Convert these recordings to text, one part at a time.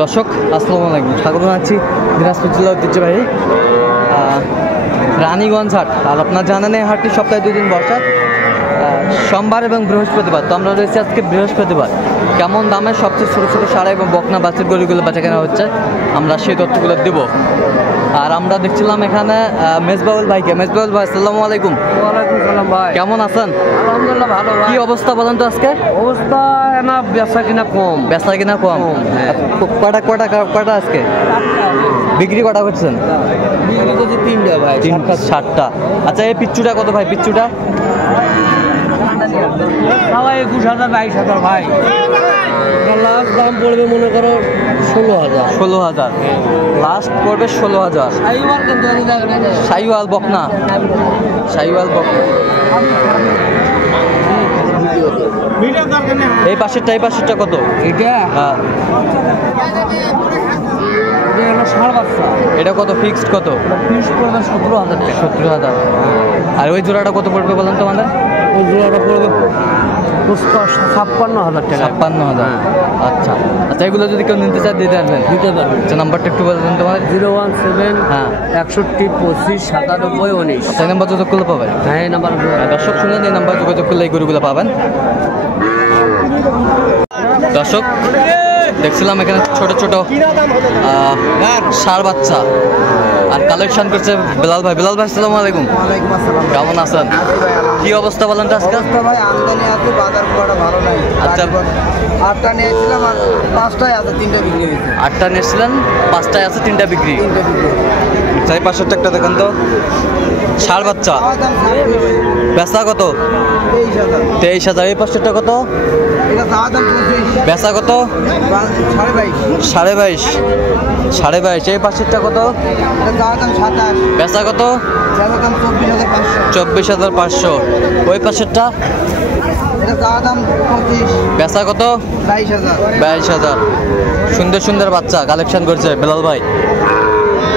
দর্শক আসসালামু আলাইকুম, স্বাগত জানাচ্ছি দিনাজপুর জেলা ঐতিহ্যবাহী রানীগঞ্জ হাট। আর আপনার জানেন এই হাটটি সপ্তাহে 2 দিন বসে, সোমবার এবং বৃহস্পতিবার। তো আমরা রয়েছি আজকে বৃহস্পতিবার। কেমন দামে সবচেয়ে ছোটো ছোটো সারা এবং বকনা বাছুর গরুগুলো বেচা কেনা হচ্ছে আমরা সেই তথ্যগুলো দেবো। আর আমরা দেখছিলাম এখানে মেজবাউল ভাইকে। মেজবাউল ভাই আসসালামু আলাইকুম। ওয়ালাইকুম সালাম ভাই, কেমন আছেন? আলহামদুলিল্লাহ ভালো। কি অবস্থা বলেন তো আজকে? অবস্থা না, বেচা কিনা কম। বেচা কিনা কম? কটা আজকে বিক্রি কটা করছেন? তিনটা ভাই, 7টা। আচ্ছা, এই পিচ্চুটা কত ভাই? পিচ্চুটা 21,000 22,000 ভাই। লাস্ট দাম পড়বে মনে করো 16,000। 16,000 লাস্ট পড়বে 16,000। শাহিওয়াল বকনা, শাহিওয়াল বকনা। এই পাশেরটা কত? এটা এটা কত? ফিক্সড কত? ফিক্সড পড়বে 17,000 টাকা। 17,000। আর ওই জোড়াটা কত পড়বে বলেন তো আমাদের? ওই জোড়াটা পড়বে 56,000 টাকা। 56,000। আচ্ছা আচ্ছা, এগুলো যদি কেউ নিতে চায় দিতে পারবেন? দিতে পারবে। আচ্ছা, নাম্বারটা একটু বলবেন তোমার? 017 হ্যাঁ 61 25 97 19। সেই নাম্বার যোগাযোগ করলে পাবেন। হ্যাঁ, এই নাম্বার। দর্শক শুনলেন, এই নাম্বার যোগাযোগ করলে এই গরুগুলো পাবেন। দর্শক দেখছিলাম এখানে ছোট ছোট ষাঁড় বাচ্চা আর কালেকশন করছে বেলাল ভাই। বেলাল ভাই আসসালামু আলাইকুম। ওয়ালাইকুম আসসালাম। কেমন আছেন? কি অবস্থা বলেন তো আজকে? অবস্থা ভাই আমদানি আছে, বাজার খুব একটা ভালো নাই। আচ্ছা। 8টা নিয়েছিলাম আর 5টায় আছে, 3টা বিক্রি হয়েছে। 8টা নিয়েছিলেন, 5টায় আছে, 3টা বিক্রি। 3টা বিক্রি। চাই 500 টাকা দেখেন তো। ষাঁড় বাচ্চা আমার দাম 26,000। বেচা কত? 23,000। 23,000। এই 500 কত? এটা চাওয়া দাম 25,000। বেচা কত? 22,500। 22,500। 22,500। এই 500 কত? এটা চাওয়া দাম 27,000। বেচা কত? চাওয়া দাম 24,500। 24,500। ওই 500টা? এটা চাওয়া দাম 25,000। বেচা কত? 22,000। 22,000। সুন্দর সুন্দর বাচ্চা কালেকশন করছে বেলাল ভাই।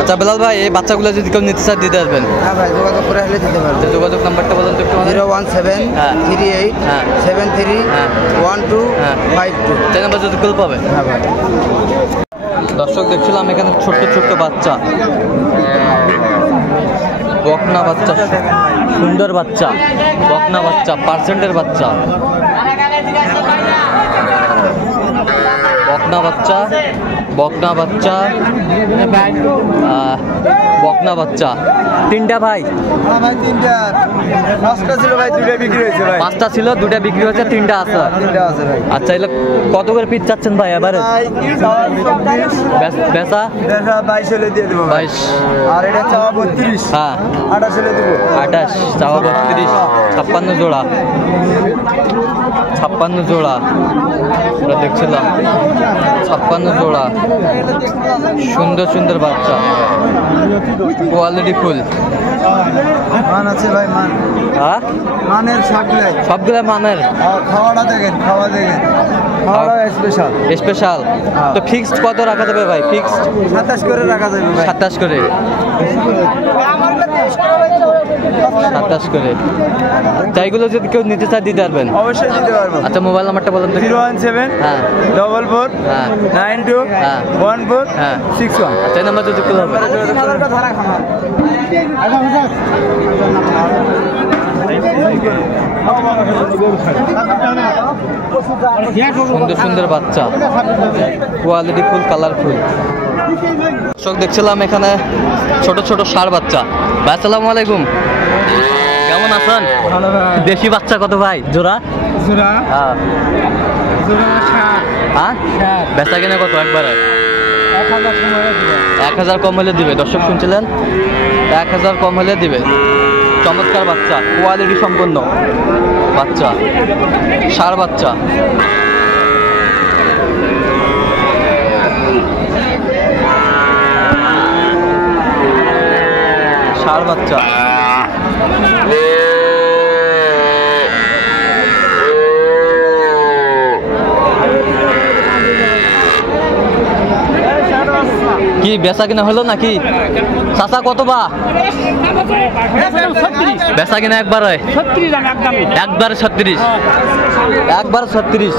আচ্ছা বেলাল ভাই, এই বাচ্চাগুলো যদি কেউ নিতে চায় দিতে আসবেন? হ্যাঁ ভাই, যোগাযোগ করে আসলে দিতে পারবে। যোগাযোগ নাম্বারটা বলেন তো একটু আমাদের? 017 হ্যাঁ। 38 হ্যাঁ। 73 হ্যাঁ। 12 হ্যাঁ। 52। সেই নাম্বার যদি কেউ পাবে। হ্যাঁ ভাই। দর্শক দেখছিলাম এখানে ছোট্ট ছোট্ট বাচ্চা, বকনা বাচ্চা, সুন্দর বাচ্চা, বকনা বাচ্চা, পার্সেন্টের বাচ্চা, বকনা বাচ্চা, বকনা বাচ্চা, বকনা বাচ্চা। 3টা ভাই? হ্যাঁ ভাই, 3টা। 5টা ছিল ভাই, 2টা বিক্রি হয়েছে ভাই। 5টা ছিল, 2টা বিক্রি হয়েছে, 3টা আছে। 3টা আছে ভাই। আচ্ছা, এগুলো কত করে পিস চাচ্ছেন ভাই এবারে? বেচা 22 হলে দিয়ে দেবো ভাই। 22। আর এটা চাওয়া 32। হ্যাঁ 28 হলে দেবো। 28, চাওয়া 32, 56 জোড়া, 56 জোড়া আমরা দেখছিলাম, 56 জোড়া। সুন্দর সুন্দর বাচ্চা, কোয়ালিটি ফুল। মান আছে ভাই, মান। হ্যাঁ, মানের সবগুলাই। সবগুলো মানের। খাওয়াটা দেখেন, খাওয়া দেখেন, খাওয়াটা স্পেশাল। স্পেশাল। তো ফিক্সড কত রাখা যাবে ভাই? ফিক্সড 27 করে রাখা যাবে ভাই। 27 করে। 27 করে। তাইগুলো যদি কেউ নিতে চায় দিতে পারবেন? অবশ্যই দিতে পারবো। আচ্ছা, মোবাইল নাম্বারটা বলেন তো? 017 হ্যাঁ 44 হ্যাঁ 92 হ্যাঁ 14 হ্যাঁ। 61। আচ্ছা, এই নাম্বার যদি কেউ হবে। সুন্দর সুন্দর বাচ্চা, কোয়ালিটি ফুল, কালারফুল। দর্শক দেখছিলাম এখানে ছোট ছোট ষাঁড় বাচ্চা। ভাই আসসালামু আলাইকুম, কেমন আছেন? দেশি বাচ্চা কত ভাই জোড়া? জোড়া হ্যাঁ জোড়া 60। হ্যাঁ, বেচা কিনা কত একবারে? 1,000 কম হলে দিবে। দর্শক শুনছিলেন, 1,000 কম হলে দিবে। চমৎকার বাচ্চা, কোয়ালিটি সম্পন্ন বাচ্চা, ষাঁড় বাচ্চা। ষাঁড় বাচ্চা। কি বেচা কিনা হলো নাকি? চাচা কত বা বেচা কিনা একবার হয়? একবার 36, একবার 36,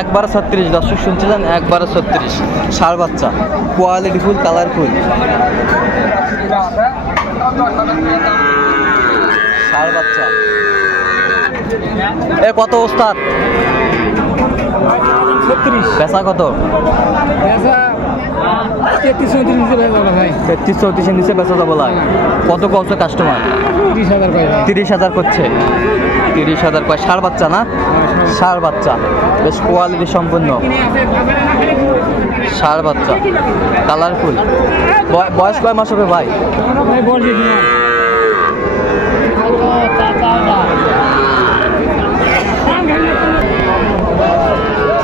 একবার 36। দর্শক শুনছিলেন, একবার 36। ষাঁড় বাচ্চা, কোয়ালিটি ফুল, কালারফুল ষাঁড় বাচ্চা। এ কত ওস্তাদ? বেচা কত? 33-34 নিচে বেচা যাবো লাগে। কত করছে কাস্টমার? 30,000 করছে। 30,000 কয়? ষাঁড় বাচ্চা না? ষাঁড় বাচ্চা, বেশ কোয়ালিটি সম্পন্ন ষাঁড় বাচ্চা, কালারফুল। বয়স কয় মাস হবে ভাই?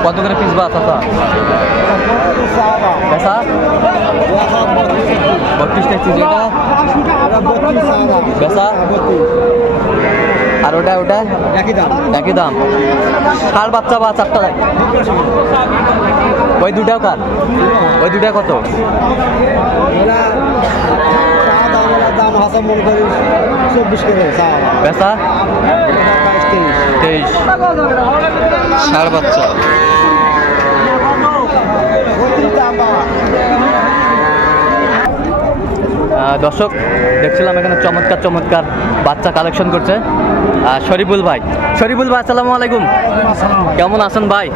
কত করে পিস বা চাচা? বেচা 32 টাকা পিস। এটা বেচা? আর ওটা ওটা একই দাম। ষাঁড় বাচ্চা বা 4টা লাগে। ওই দুটাও কার? ওই দুটা কত? বেচা 23। ষাঁড় বাচ্চা। দর্শক দেখছিলাম এখানে চমৎকার চমৎকার বাচ্চা কালেকশন করছে শরীফুল ভাই। শরীফুল ভাই, আসসালামু আলাইকুম। কেমন আছেন ভাই?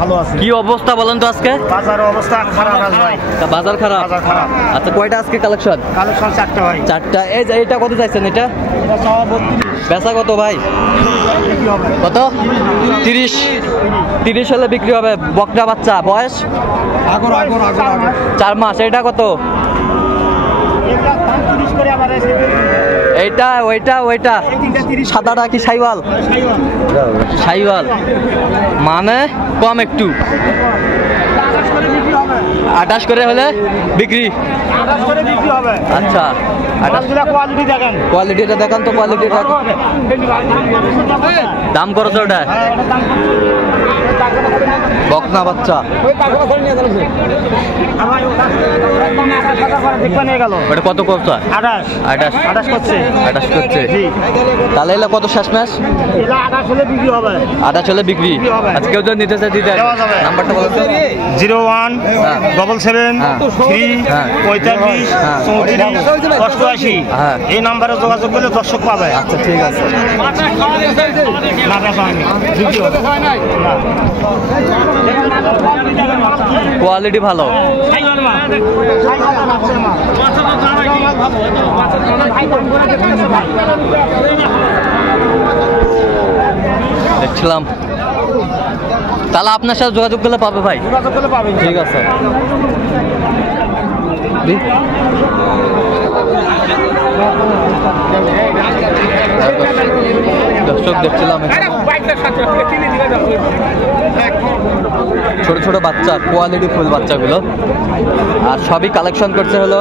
ভালো আছে। কি অবস্থা বলেন তো আজকে? বাজারের অবস্থা খারাপ আছে ভাই। বাজার খারাপ? আচ্ছা, কয়টা আজকে কালেকশন? 4টা ভাই। 4টা। এই যে এটা কত চাইছেন? এটা বেচা কত ভাই? কত? 30। 30 হলে বিক্রি হবে। বকনা বাচ্চা, বয়স 4 মাস। এটা কত? এইটা ওইটা ওইটা সাদাটা কি সাইওয়াল? সাইওয়াল মানে কম একটু। 28 করে হলে বিক্রি। আচ্ছা, কোয়ালিটিটা দেখান তো। কোয়ালিটিটা দাম করছে ওটা? বকনা বাচ্চা। ওটা কত করছে? 28 করছে। 28 করছে। তাহলে এলা কত শেষ ম্যাচ? 28 হলে বিক্রি। আজকে কেউ যদি নিতে চাই দিতে নাম্বারটা বলো তো। 01-77-3-45-34-88 এই নাম্বারে যোগাযোগ করলে দর্শক পাবে। আচ্ছা, ঠিক আছে। কোয়ালিটি ভালো। দেখছিলাম। তাহলে আপনার সাথে যোগাযোগ করলে পাবে ভাই? ঠিক আছে। দর্শক দেখছিলাম ছোট ছোট বাচ্চা, কোয়ালিটি ফুল বাচ্চাগুলো, আর সবই কালেকশন করতে হলো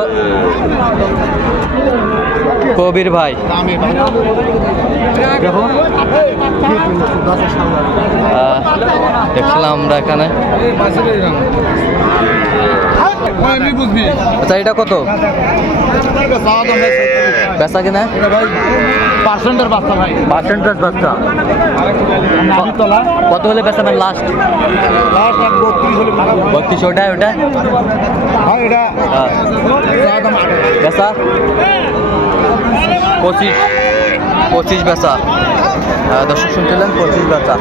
কবির ভাই। দেখছিলাম আমরা এখানে। আচ্ছা, এটা কত বেচা কিনা? পার্সেন্টের বাচ্চা ভাই। পার্সেন্টেজ বাচ্চা। কত হলে বেচাবেন লাস্ট? 32। ওটা ওটা বেচা 25 বেচা। দর্শক শুনছিলেন, 25 বেচা।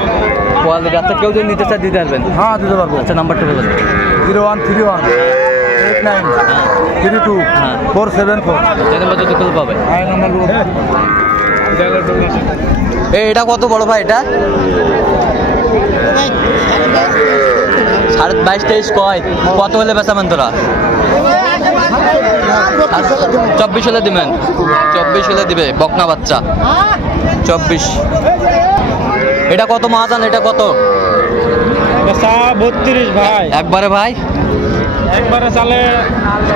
কোয়ালিটি আচ্ছা, কেউ যদি নিতে চায় দিতে পারবেন? হ্যাঁ, দিতে পারবো। আচ্ছা, নাম্বারটা বলুন। 0131-89-32-474। এই নাম্বার যদি কেউ পাবে। এটা কত বড় ভাই? এটা 22-23 কয়? কত হলে বেচাবেন তোরা? 24 হলে দিবেন। 24 হলে দিবে। বকনা বাচ্চা 24। এটা কত মহাজান? এটা কত? 32 ভাই। একবারে ভাই? একবারে চালে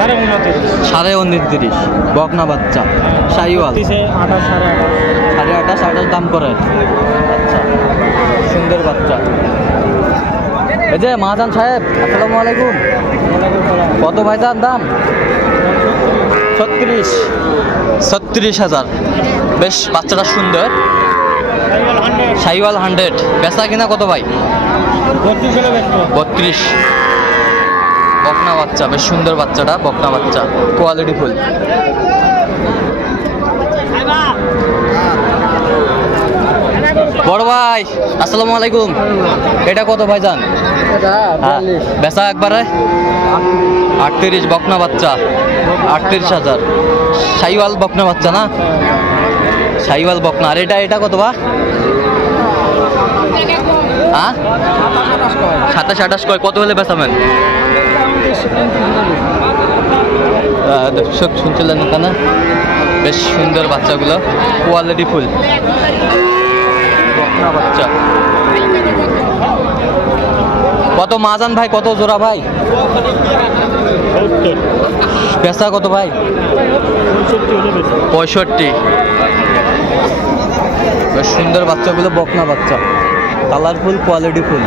29.5। বকনা বাচ্চা, শাহিওয়াল। 28.5 দাম করে। আচ্ছা, সুন্দর বাচ্চা। এই যে মাহাজান সাহেব, আসসালামু আলাইকুম। কত ভাইজান দাম? 36,000। বেশ বাচ্চাটা সুন্দর। শাহিওয়াল 100। বেচা কিনা কত ভাই? 32। বকনা বাচ্চা, বেশ সুন্দর বাচ্চাটা, বকনা বাচ্চা, কোয়ালিটি ফুল। বড় ভাই আসসালামু আলাইকুম। এটা কত ভাইজান? বেচা একবারে 38। বকনা বাচ্চা 38,000। শাহিওয়াল বকনা বাচ্চা না? শাহিওয়াল বকনা। আর এটা কত বা? 27-28 কয়। কত হলে বেচাবেন? দর্শক শুনছিলেন এখানে, বেশ সুন্দর বাচ্চাগুলো, কোয়ালিটি ফুল বকনা বাচ্চা। কত মাজান ভাই? কত জোড়া ভাই? পেশা কত ভাই? 65। বেশ সুন্দর বাচ্চাগুলো, বকনা বাচ্চা, কালারফুল, কোয়ালিটি ফুল।